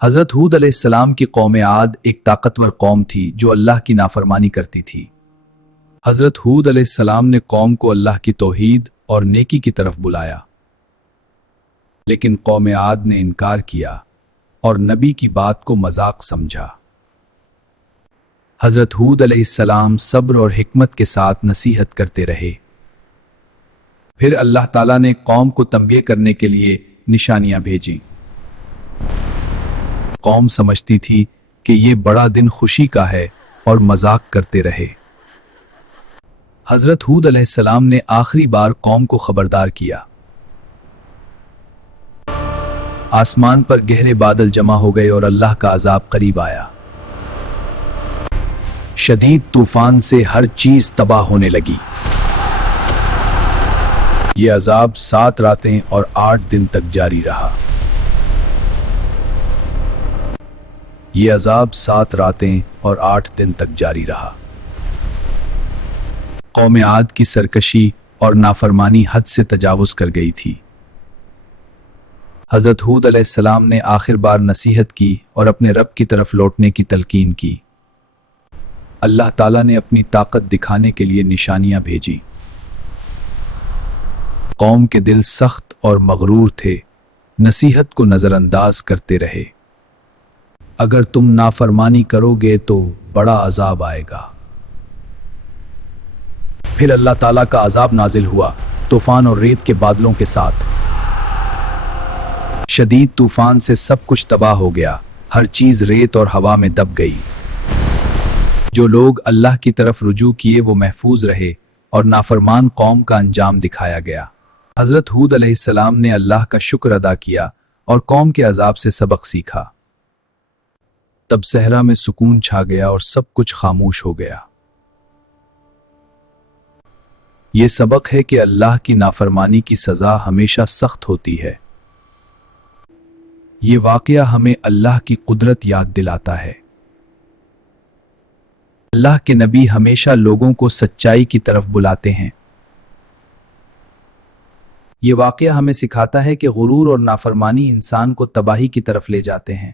حضرت ہود علیہ السلام کی قوم عاد ایک طاقتور قوم تھی جو اللہ کی نافرمانی کرتی تھی۔ حضرت ہود علیہ السلام نے قوم کو اللہ کی توحید اور نیکی کی طرف بلایا، لیکن قوم عاد نے انکار کیا اور نبی کی بات کو مذاق سمجھا۔ حضرت ہود علیہ السلام صبر اور حکمت کے ساتھ نصیحت کرتے رہے۔ پھر اللہ تعالیٰ نے قوم کو تنبیہ کرنے کے لیے نشانیاں بھیجیں۔ قوم سمجھتی تھی کہ یہ بڑا دن خوشی کا ہے اور مذاق کرتے رہے۔ حضرت ہود علیہ السلام نے آخری بار قوم کو خبردار کیا۔ آسمان پر گہرے بادل جمع ہو گئے اور اللہ کا عذاب قریب آیا۔ شدید طوفان سے ہر چیز تباہ ہونے لگی۔ یہ عذاب 7 راتیں اور 8 دن تک جاری رہا۔ یہ عذاب 7 راتیں اور 8 دن تک جاری رہا۔ قوم عاد کی سرکشی اور نافرمانی حد سے تجاوز کر گئی تھی۔ حضرت ہود علیہ السلام نے آخر بار نصیحت کی اور اپنے رب کی طرف لوٹنے کی تلقین کی۔ اللہ تعالیٰ نے اپنی طاقت دکھانے کے لیے نشانیاں بھیجی۔ قوم کے دل سخت اور مغرور تھے، نصیحت کو نظر انداز کرتے رہے۔ اگر تم نافرمانی کرو گے تو بڑا عذاب آئے گا۔ پھر اللہ تعالیٰ کا عذاب نازل ہوا، طوفان اور ریت کے بادلوں کے ساتھ۔ شدید طوفان سے سب کچھ تباہ ہو گیا، ہر چیز ریت اور ہوا میں دب گئی۔ جو لوگ اللہ کی طرف رجوع کیے وہ محفوظ رہے اور نافرمان قوم کا انجام دکھایا گیا۔ حضرت ہود علیہ السلام نے اللہ کا شکر ادا کیا اور قوم کے عذاب سے سبق سیکھا۔ تب صحرا میں سکون چھا گیا اور سب کچھ خاموش ہو گیا۔ یہ سبق ہے کہ اللہ کی نافرمانی کی سزا ہمیشہ سخت ہوتی ہے۔ یہ واقعہ ہمیں اللہ کی قدرت یاد دلاتا ہے۔ اللہ کے نبی ہمیشہ لوگوں کو سچائی کی طرف بلاتے ہیں۔ یہ واقعہ ہمیں سکھاتا ہے کہ غرور اور نافرمانی انسان کو تباہی کی طرف لے جاتے ہیں۔